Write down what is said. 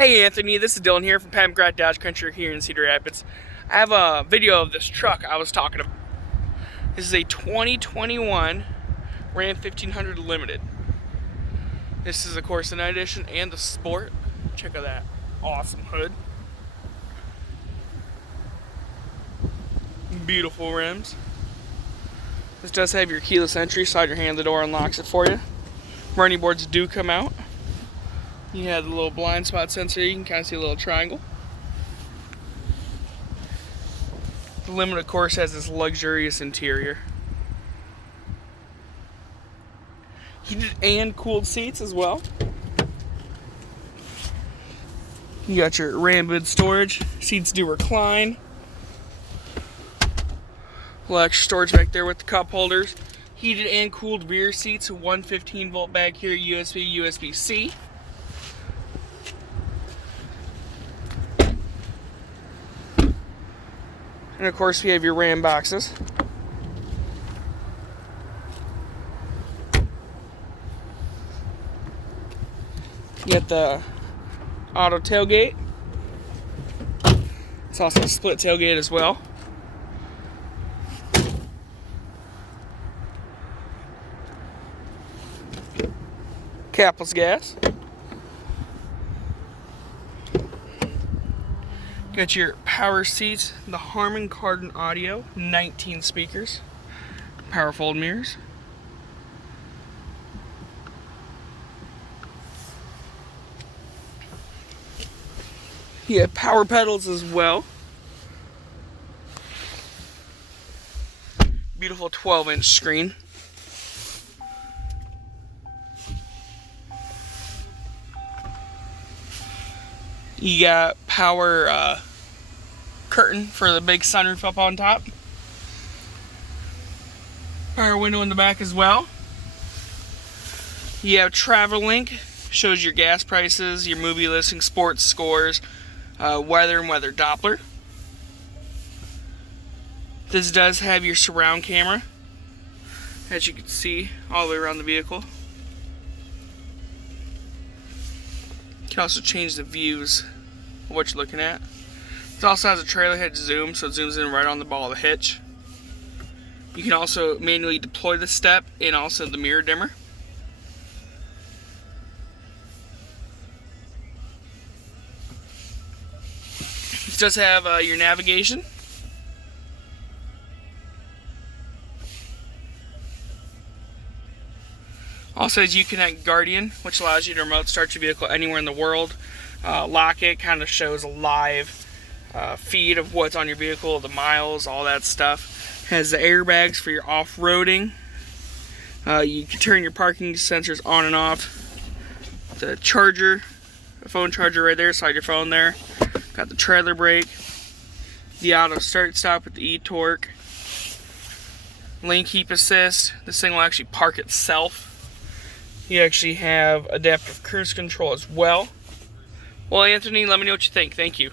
Hey Anthony, this is Dylan here from Pat McGrath Dodge Country here in Cedar Rapids. I have a video of this truck I was talking about. This is a 2021 Ram 1500 Limited. This is of course the Night Edition and the Sport. Check out that awesome hood. Beautiful rims. This does have your keyless entry, slide your hand on the door unlocks it for you. Running boards do come out. You have the little blind spot sensor, you can kind of see a little triangle. The Limit, of course, has this luxurious interior. Heated and cooled seats as well. You got your Ram bed storage. Seats do recline. A little extra storage back there with the cup holders. Heated and cooled rear seats. 115 volt back here, USB, USB-C. And of course we have your Ram boxes. You got the auto tailgate. It's also a split tailgate as well. Capless gas. Got your power seats, the Harman Kardon audio, 19 speakers, power fold mirrors. You have power pedals as well. Beautiful 12-inch screen. You got power curtain for the big sunroof up on top. Power window in the back as well. You have TravelLink, shows your gas prices, your movie listing, sports scores, weather and weather Doppler. This does have your surround camera, as you can see all the way around the vehicle. You can also change the views of what you're looking at. It also has a trailer hitch zoom, so it zooms in right on the ball of the hitch. You can also manually deploy the step and also the mirror dimmer. This does have your navigation. Also has Uconnect Guardian, which allows you to remote start your vehicle anywhere in the world. Lock it, kind of shows a live feed of what's on your vehicle, the miles, all that stuff. Has the airbags for your off-roading. You can turn your parking sensors on and off. The charger, the phone charger right there, slide your phone there. Got the trailer brake. The auto start stop with the e-torque. Lane keep assist. This thing will actually park itself. You actually have adaptive cruise control as well. Well, Anthony, let me know what you think. Thank you.